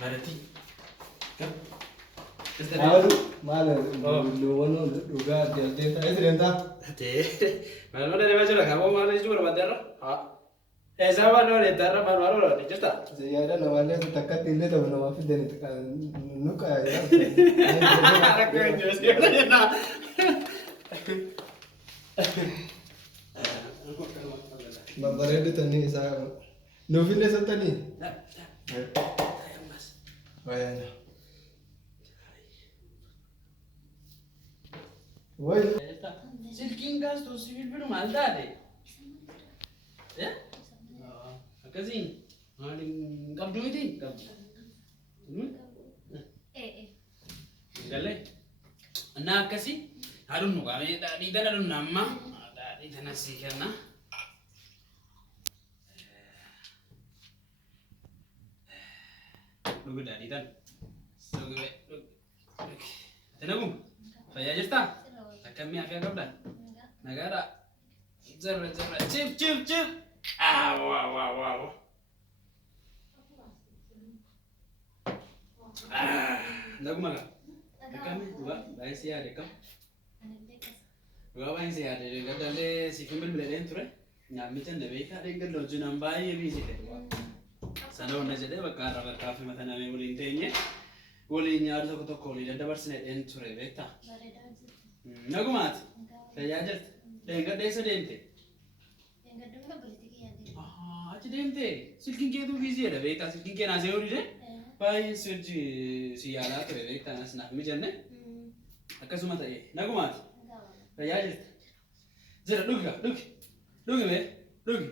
Berarti kan? Maal loowwan dhugaa jaltee ta'ee sirentaa. Maal dari macam lah kamu maal itu berbadan lah. Sama dong darah malu loh cerita. Ziyada namanya itu takat ini tuh nama fitnya itu kan nuka ya. Aku yang jelas dia na. Bapak itu tadi saya Novin itu tadi. Mas. Bayar. Woi. Silking gas tuh sivil belum ada deh. Ya? Akkasiin maaliin qabdu miti qabdu. Galee. Naa akkasii haadhuun nu qaamee daadhii tana dhumna amma daadhii tana sii kenna. Dhugu daadhii tana. Dhugu. Tana kun fayyaa jirtaa? Akkamii afyaa qabda? Nagaadhaa? Jarra cip. Wow. Naguma ka. Kami dua, baik sih ada kam. Dua baik sih ada. Kadang si kumpul belajar tu nyambi cende beka ada kalau junam bayi bisi deh. Sana orang jadi bakar kafe mata nama boleh intenya. Boleh nyar tu kotor koli dan dapat sene enture beta. Nagumat. Saya ajar. Dengar desa dente. Achi deemte silkiin keetu biizii jedha beektaa silkiin kee naasee olii de baay'een si yaalaa ture beektaa nas naaf mijenne akkasuma ta'e nagumaati fayyaa jirta jira dhugi bee dhugi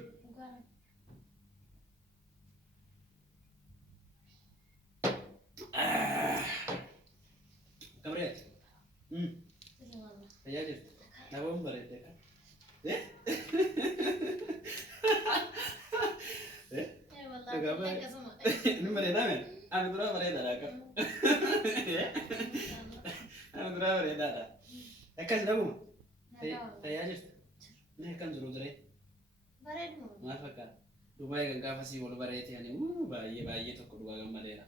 akka bareedde fayyaa jirta naboon bareedde kan ini mereka men, anu tu mereka dah kan, anu tu mereka dah. Ekas dah gum, saya aja, ni kan juru jere. Maaf kan, Dubai kan kau pasti boleh berai tiada ni, bayi tu kedua gambar dia.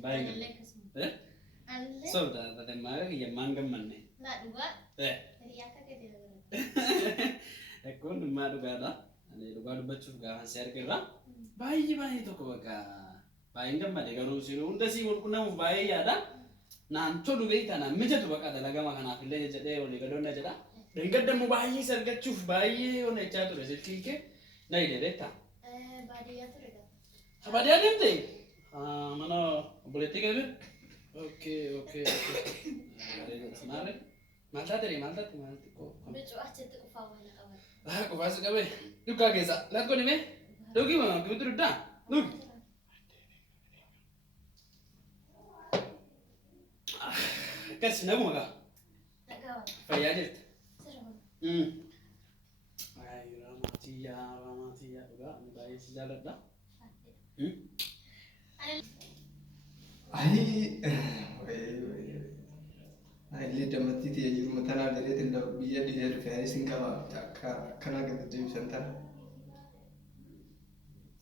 Bayi kan, so dah tadi mana yang manggam mana? Aku nama duga dah, ani duga baca juga share kira. Bayi tu kau bayi kan mana kalau siru unda sih mau kuna mau bayi ada, nanti tu bayi tanah macam tu bakal ada lagi makan apa lagi jadi oleh kadon aja dah. Dengar dah mau bayi serga cuf bayi orang eca tu resep kike, naik deh beta. Apa dia ni? Mana boleh tiga tu? Oke. Semarang. Mantap. Aku pasal kabe. Duka kesa. Lihat kau ni me. Duki mana? Kau tu dah. Duk. Kas nagu maga. Fayya jirta. Ay ramatiya. Duga. Ani bayi si jalan dah. Ini damati dia juru matana dari tenda biaya dia dari Singapura karena kita jadi santan.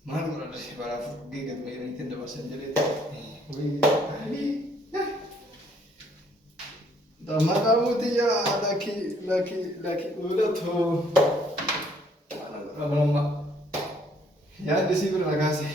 Mana kalau ada sebarang pergi ke tempat ini tenda bahasa jadi. Damat kamu dia laki udah tu. Apa ya di sini berlagasi.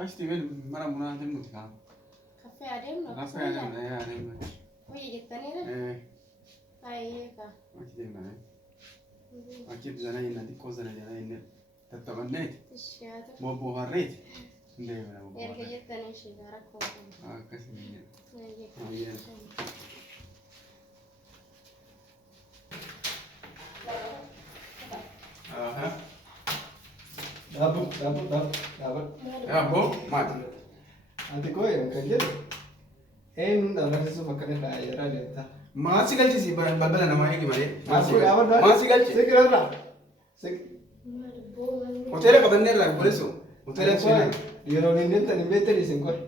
Pasti mana muna nanti mesti kan? Kafe ada Ya ada muna. Oh iya kita ni lah. Baik kah? Masih di mana? Masih di sana ini nanti kosan aja ini. Tetap net. Siapa? Mau buharit. Tidak mana mau Biar buharit. kita ni sejarah kau. Kasih minyak. Iya. Dapat. Ya bu, mati. Nanti kau yang kerja. Eenyuun dhaabbatee bakka irraa yeroo deemtaa. Maasi galchisi balbala namaa eegi malee. Maasi galchi. Sikirarraa. Hoteela qabannee irraa goleessu. Hoteela seenaa. Yeroo hin deemtan hin beektanii isin qori.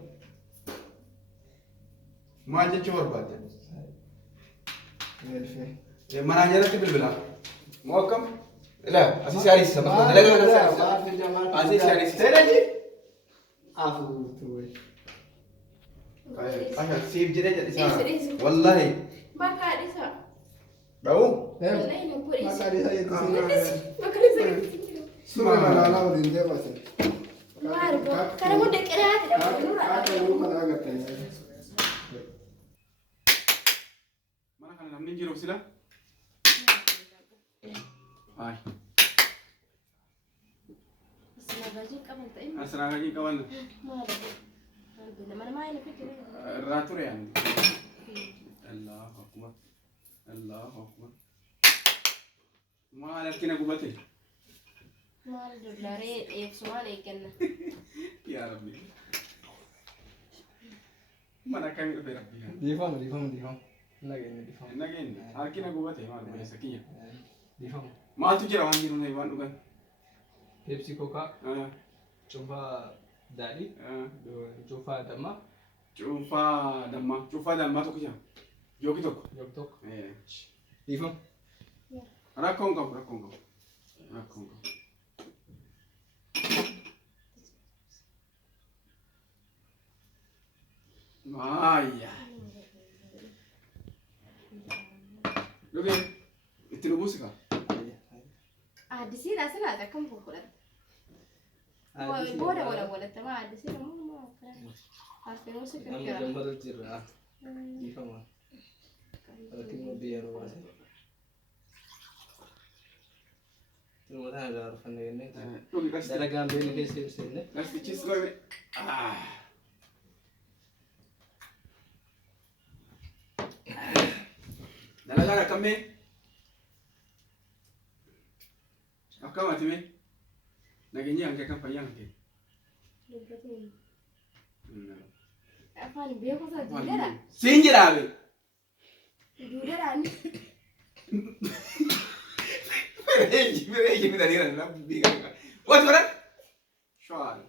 Maal jechuu barbaadde? Manaa jalatti bilbilaa. Moo akkam? Ilaa asii saaris sama. Dalaga mana saaris. Asii saaris. Seenaji. Afuutu wayi. Asha siif jedhee jedhisaa. Wallahi. Bakka dhisa. Dha'u? Wallahi na kuri. Maqaa isaa eeggisiin. Bakka dhisa. Suuraa magaalaa waliin deemasin. Maal kana mun deqiraati dha. Akka yeroo kana agartanii. Mana kana namni jiru sila? Hai. Asirraa qaban ta'e. Asirraa gajii qaban. Maal mana maayina fikire. Irraa ture yaani. Allahu akbar. Allahu akbar. Maal harkina gubate? Maal dollaree eebsumaan eegganna. Yaa Rabbi. Mana kami dhufe Rabbi. Diifama. Nageenya. Nageenya. Harkina gubate maal goleessa kiyya. Diifama. Maaltu jira waan jiru waan dhugan? Pepsi Coca. Cuunfaa daadhii. Cuunfaa dammaa. Cuunfaa dammaa tokko jira. Yooki tokko. Yooki tokko. Diifama. Rakkoon qabu. Maayya. Dhugee itti dhuguusi kaa? Addisiidha silaata akkam gurguratta. Booda walatta maa addisiidha moo harfeenuu si Amma gargaara. gammadu jirra. Diifama. Rakkin immoo biyya yeroo baase. Mataa irraa rufannee jennee. Dhugi qasti. Dalagaan beela keessa ibsenne. Qastichis goone. Dalagaan akkamii? Akkamati mee? Nageenyi hanqee kan fayyaa hanqee. Afaan beekuusaa duudara. Siin jedhaabe. Duudaraan. Bireeji bitaniira namni kan. Wati bara? Shawaan.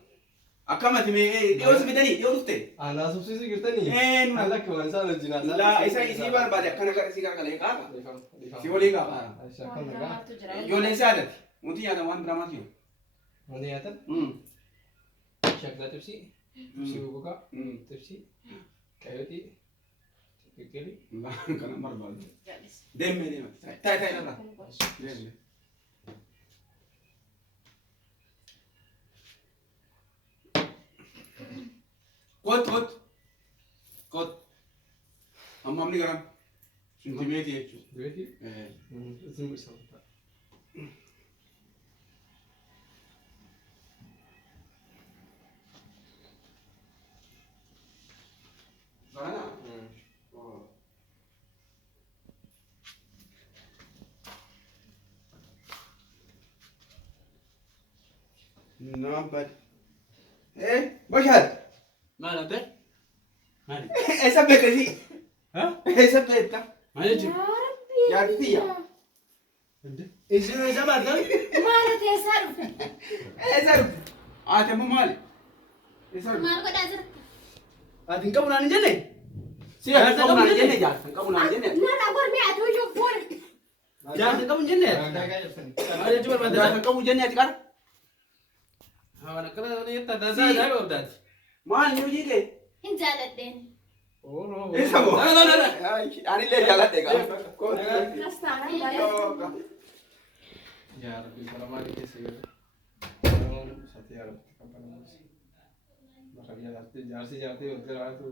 Akkamati mee dhiyoo si bitanii dhiyoo dhufte? Aanaa subsiisii jirtanii? Nuna. Alla waan isaan wajjin haasaa. Laa isa isii barbaade akkana gara isii gargalee qaaba. Si walii qaaba. Akkam nagaa. Maaltu jira? Ijoolleen si aadatti. Muti nyaata waan biraa maati yoo? Wanti nyaatan? Shaklaa tibsii, tibsii gogaa, tibsii, qayyootii, qiqqilii. Kana barbaadu. Deemee. Taa'e lafa. Deemee. Kot. Amma amni garam. Sentimeetii jechuudha. Duweetii? Isin bulchaa. Sana? Not bad. Bashar! Maal ate? Maali? Esa beta sih. Hah? Esa beta. Maal jechuudha? Yaartii yaa. Isin isa baatan? Maala teessaa dhufe. Esa dhufe. Ate mu maali? Esa dhufe. Maal godhaa jirta? Ati hin qabu naan hin jenne? Si ati qabu naan jenne jaarsa. Qabu naan jenne. Nana gormee ati hojii fuudhe. Jaarsa hin qabu hin jenne? Nagaa jirtanii. Maal jechuu barbaadde? Jaarsa qabu jenne ati qara. Waan akkana jettaa taasaa ajaa'iba qabdaati. Maal ni hojii kee? Hin jaaladheen. Esa moo? Dhala. Ani illee jaaladhe qaba. Kastaanaan baay'ee. Yaa Rabbi salamaa keessa jiru. Salamaan sati yaa Rabbi qabbanamus. Bakka jaartii wal garaatu.